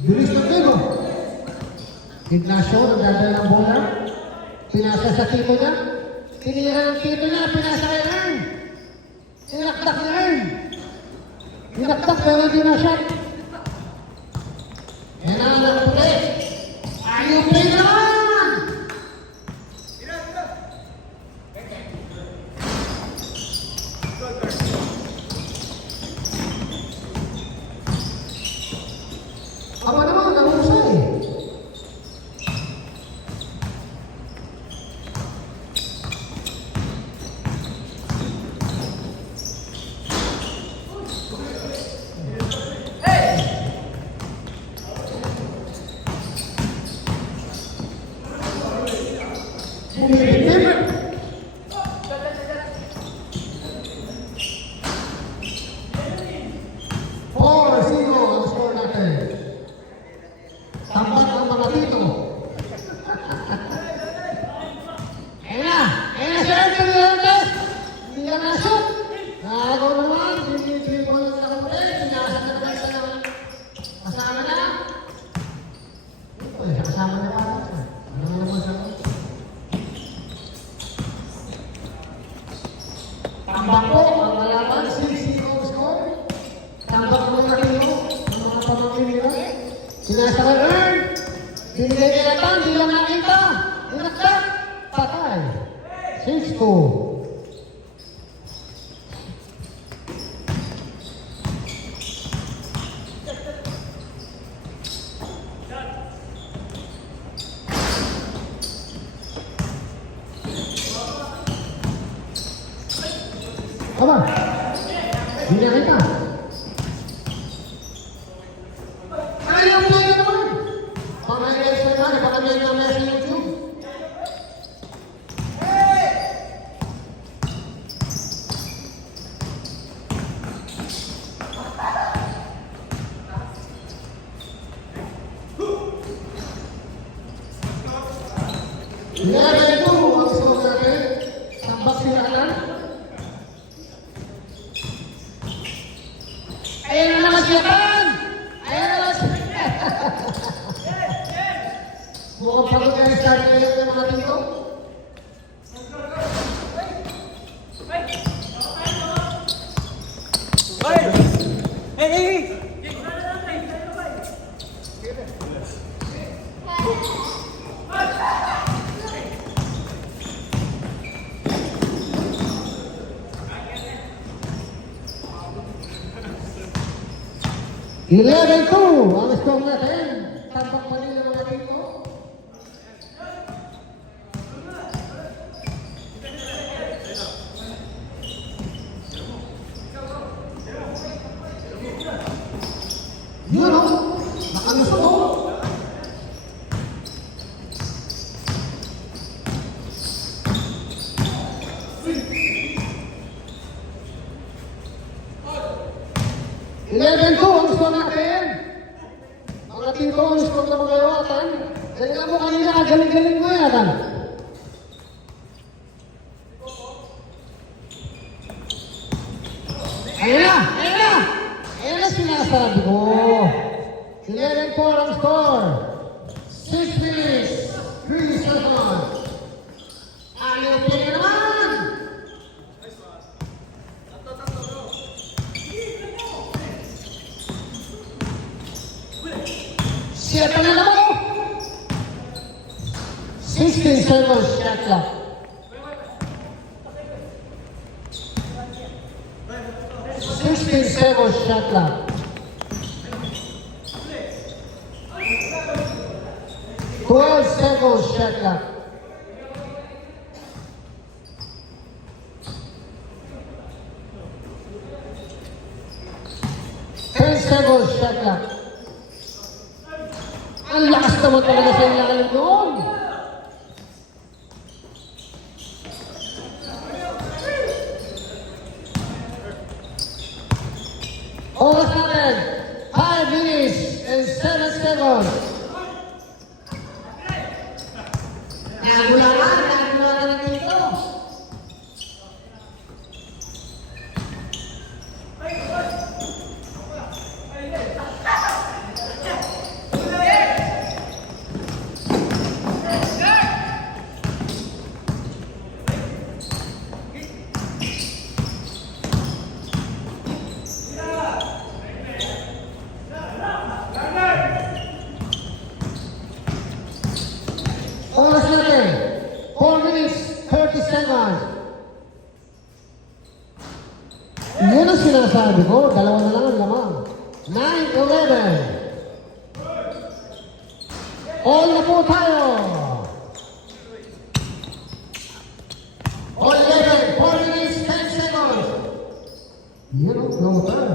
Bilis na Tito. Ignacio, nagdadala ng bola. Pinasa sa tito niya. Tinira ng tito niya, pinasa kay Ern. Tinaktak ni Ern. Tinaktak pero hindi na shot. Yan ang anak ulit. Ayaw play naman! Apa naman, namusan eh. Tambak po, ang malaman, 6-0 score. Tambak mo na rin mo, ang mga pamangkin nila. Sinasa ka Ern. Binigay nila tan, hindi lang nakita. Dinakdak, patay. 6-2. Apa? Hindi nakita. Ayaw play na naman. Pang-highlights na naman, ipakagay naman sa YouTube. Level 2, ang score natin. Tambak sila lang. Ayan na naman siya kan! Ayan na naman siya! Mukhang pagod na start kayo ng mga tito. Hey! 11-2, ang score natin. Tampak pa rin ang mga tito. Yun o, nakalusot o. Ang score natin. Mga tito, ang score na mga iwatan. Kaya mo kanina, galing-galing mo yatan. Ayan na! Ayan na! Ayan na sinasabi ko. 11-4 ang score. 6 minutes, 3 seconds. Ayaw play na naman! Siya pa na naman oh! 16 seconds shot clock. Shot clock. 12 seconds shot clock. 10 seconds shot clock. Ang lakas naman talaga sa ilalim doon. Oras natin, 5 minutes and 7 seconds. Nagulangan dito. seconds. Yun ang sinasabi ko. Dalawa na lang ang lamang. 9-11. All na po tayo. All 11, 4 minutes, 10 seconds. Yun ang floater.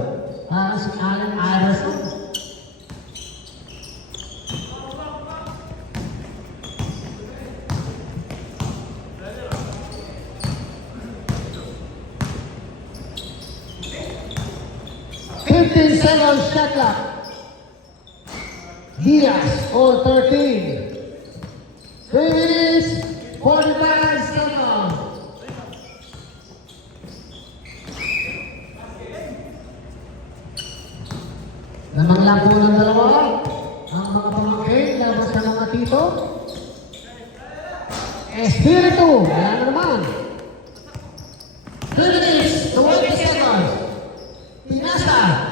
Parang si Allen Iverson. Seconds shot clock. Diaz, all 13. 3 minutes, 45 seconds. Lamang lang po ng dalawa. Ang mga pamangkin, labas ng mga tito. Espiritu, wala na naman. 3 minutes, 20 seconds. Pinasa.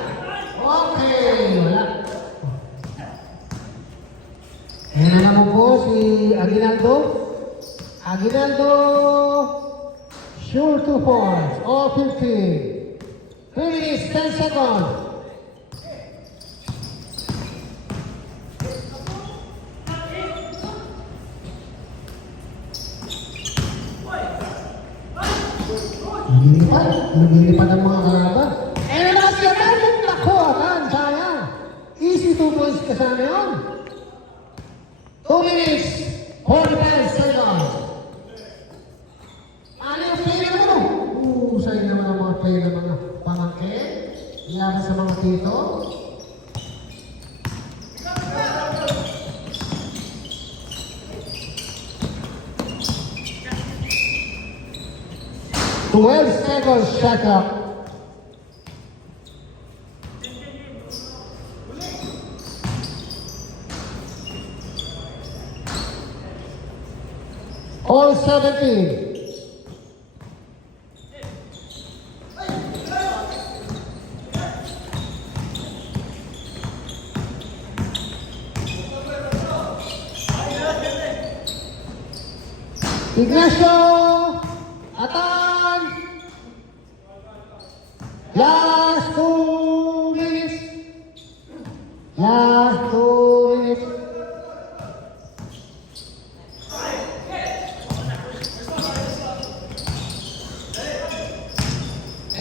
Okay, wala. Ayan na naman po si Aguinaldo. Aguinaldo, sure 2 points, all 15. 3 minutes, 10 seconds. Nililipad ang mga kalaban. Easy 2 points kasama yun. 2 minutes, 45 seconds. Ano yung play na mo? Sa'yo naman ang mga play ng mga pamangkin. Ilaban sa mga tito. "12 seconds shot clock." All 17. Ignacio, Atan. Last 2 minutes. Last 2 minutes.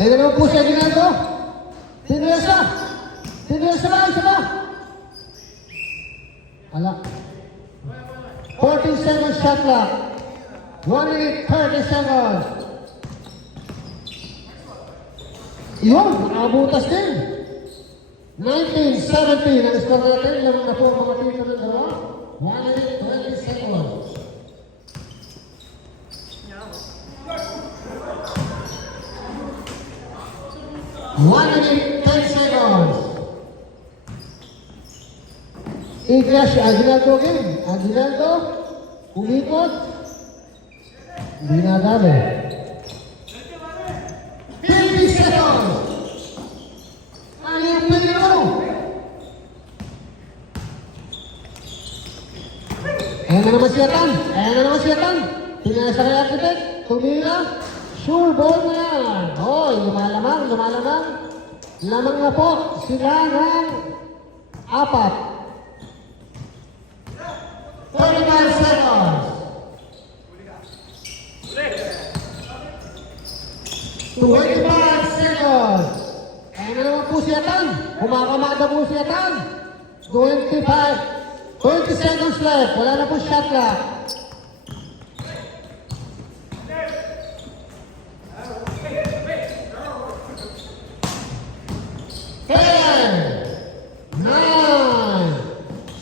Ayan naman po siya ginagawa. Tinresa. Tinresa ba? Isa ba? Wala. 14 seconds shot clock. 1 minute, 30 seconds. Yun, nakabutas din. 19-17 ang score natin. Lamang na po ang mga tito ng dalawa. 1 minute, 20 seconds. One minute, 10 seconds. Ignacio, Aguinaldo again. Aguinaldo, umikot. Hindi na dami. 50 seconds. Ano yung pili mo? Ayan na naman siya Tan. Ayan na naman siya Tan. Pinasa kay Architect. Tumira. Sure ball na yan. Hoy, lumalamang, lumalamang. Lamang na po sila ng 4. 35 seconds. 25 seconds. Ayan na naman po si Atan. Kumakamada po si Atan. 20 seconds left. Wala na po shot clock. 10, 9,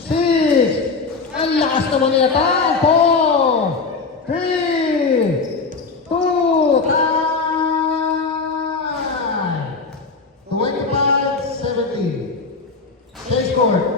6. Ang lakas naman ni Atan. 4, 3, 2, time. 25-17. Chase score.